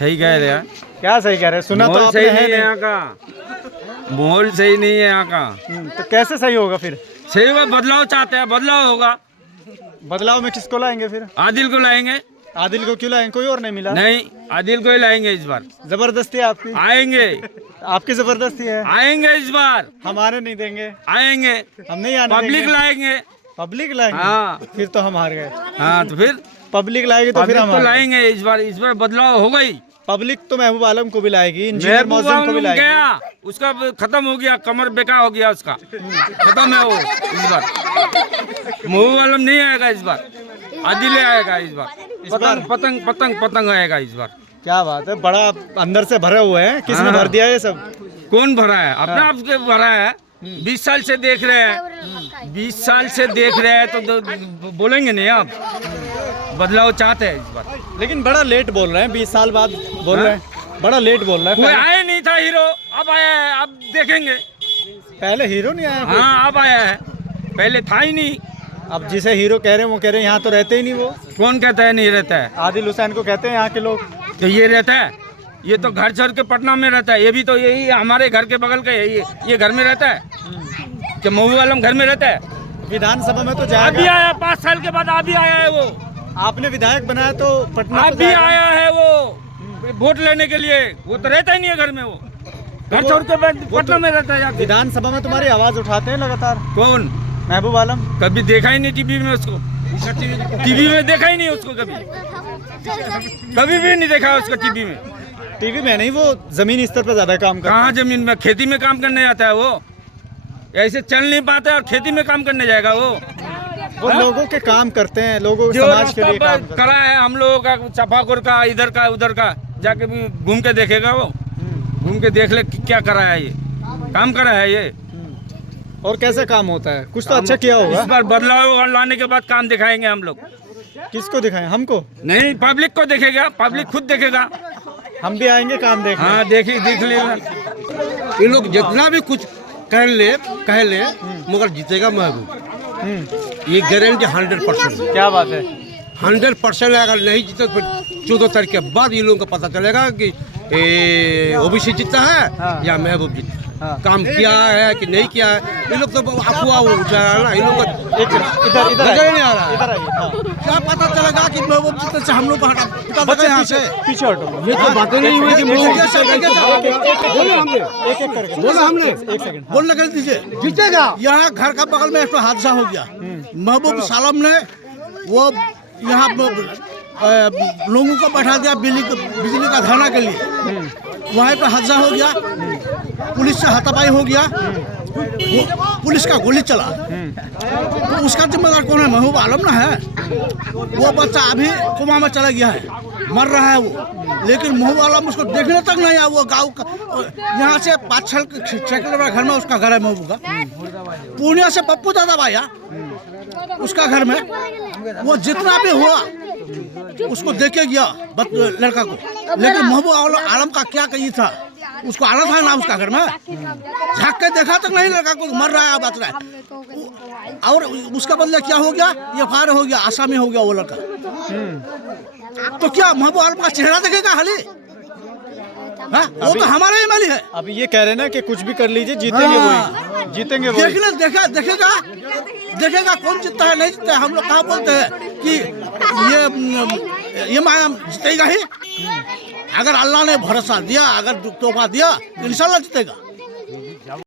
सही कह रहे हैं। क्या सही कह रहे हैं? सुना तो माहौल आपने सही है नहीं है नहीं। यहाँ का, माहौल सही नहीं है यहाँ का। तो कैसे सही होगा फिर? सही हुआ, बदलाव चाहते हैं, बदलाव होगा। बदलाव में किसको लाएंगे फिर? आदिल को लाएंगे। आदिल को क्यों लाएंगे? कोई और नहीं मिला? नहीं, आदिल को ही लाएंगे इस बार। जबरदस्ती है आपकी? आएंगे, आपकी जबरदस्ती है? आएंगे इस बार, हमारे नहीं देंगे, आएंगे। हम नहीं आने पब्लिक देंगे। लाएंगे। पब्लिक लाएंगे? हाँ। फिर तो हम हार गए। हाँ तो फिर पब्लिक लाएगी तो फिर पब्लिक हम तो हार गए। लाएंगे इस बार बदलाव होगा ही। पब्लिक तो महबूब आलम को भी लाएगी, इंजीनियर महबूब मौजूम को भी आलम लाएगी। गया, उसका खत्म हो गया, कमर बेका हो गया उसका, खत्म है वो इस बार। महबूब आलम नहीं आएगा इस बार, आदिल आएगा इस बार। पतंग पतंग पतंग पतंग आएगा इस बार। क्या बात है, बड़ा अंदर से भरे हुए हैं। किसने हाँ। भर दिया ये सब? कौन भरा है? अपने आप से भरा है। 20 साल से देख रहे हैं, 20 साल से देख रहे हैं तो बोलेंगे नहीं आप। बदलाव चाहते हैं इस बार। लेकिन बड़ा लेट बोल रहे हैं, 20 साल बाद बोल रहे हैं, बड़ा लेट बोल रहे कोई हैं। आया नहीं था हीरो, अब आया है, अब देखेंगे। पहले हीरो नहीं आया कोई? हाँ अब आया है, पहले था ही नहीं। अब जिसे हीरो कह रहे हैं वो कह रहे हैं यहाँ तो रहते ही नहीं वो। कौन कहता है नहीं रहता है? आदिल हुसैन को कहते हैं यहाँ के लोग। तो ये रहता है, ये तो घर छोड़ के पटना में रहता है। ये भी तो यही हमारे घर के बगल का यही है, ये घर में रहता है। क्या महबूब आलम घर में रहता है? विधानसभा में तो अभी जाएगा। आया, 5 साल के बाद अभी आया है वो। आपने विधायक बनाया तो पटना तो अभी जाएगा। आया है वो वोट लेने के लिए। वो तो रहता ही नहीं है घर में, वो घर छोड़ के पटना में रहता है। विधानसभा में तुम्हारी आवाज उठाते हैं लगातार। कौन? महबूब आलम। कभी देखा ही नहीं टीवी में उसको, टीवी में देखा ही नहीं उसको, कभी भी नहीं देखा उसको टीवी में। टीवी में नहीं, वो जमीनी स्तर पर ज्यादा काम करता कहाँ जमीन में? खेती में काम करने जाता है वो, ऐसे चल नहीं पाता और खेती में काम करने जाएगा वो। है। वो लोगों के काम करते हैं, लोगों जो समाज के लिए रास्ता काम करते करा है हम लोगों का, चपाकुर का, इधर का उधर का, जाके भी घूम के देखेगा वो। घूम के देख ले कि क्या करा है, ये काम करा है ये। हैं। और कैसे काम होता है? कुछ तो अच्छा किया होगा। इस बार बदलाव लाने के बाद काम दिखाएंगे हम लोग। किसको दिखाएं? हमको? नहीं, पब्लिक को देखेगा, पब्लिक खुद देखेगा। हम भी आएंगे काम देखने। हाँ देख लेगा। ये लोग जितना भी कुछ कह ले मगर जीतेगा महबूब, ये गारंटी 100%। क्या बात है? 100% अगर नहीं जीते तो फिर 14 तारीख के बाद ये लोगों को पता चलेगा कि ओबीसी जीता है या महबूब जीता है। काम किया है कि नहीं किया है, ये लोग तो अफवाह उठा रहा है ना। ये लोग को इधर नजर ही नहीं आ रहा है। इधर आइए। हाँ। क्या पता चलेगा कि महबूब जीतने से हम लोग को हटा बच्चे यहाँ से। पीछे हटो। ये तो बातें नहीं हुई कि महबूब एक एक करके बोला हमने, एक सेकंड। बोलने कर दीजिए। जीतेगा। यहाँ घर का बगल में एक हादसा हो गया। महबूब सालम ने वो यहाँ लोगों को बैठा दिया बिजली का धरना के लिए। वहाँ पे हादसा हो गया, पुलिस से हाथापाई हो गया, पुलिस का गोली चला। तो उसका जिम्मेदार कौन है? महबूब आलम ना है। वो बच्चा अभी कोमा में चला गया है, मर रहा है वो, लेकिन महबूब आलम उसको देखने तक नहीं आया। वो गाँव का यहाँ से 5-6 किलोमीटर घर में उसका घर है महबूब का। पूर्णिया से पप्पू दादा भाई उसका घर में। वो जितना भी हुआ उसको देखे गया लड़का को, लेकिन महबूब आलम का क्या कही था? उसको आना था ना उसका घर में, झाँक के देखा तक नहीं लड़का को, मर रहा है, बच रहा है। और उसका बदले क्या हो गया? ये फायर हो गया, आसामी हो गया वो लड़का। तो क्या महबूब आलम का चेहरा देखेगा हाली? हाँ? वो तो हमारा ही माली है। अभी ये कह रहे ना कि कुछ भी कर लीजिए, जीतेंगे वही, जीतेंगे वही। देखेगा कौन जीतता है नहीं जीतता है। हम लोग कहाँ बोलते हैं कि ये माया जीतेगा ही। अगर अल्लाह ने भरोसा दिया, अगर तोहफा दिया, इंशाल्लाह जीतेगा।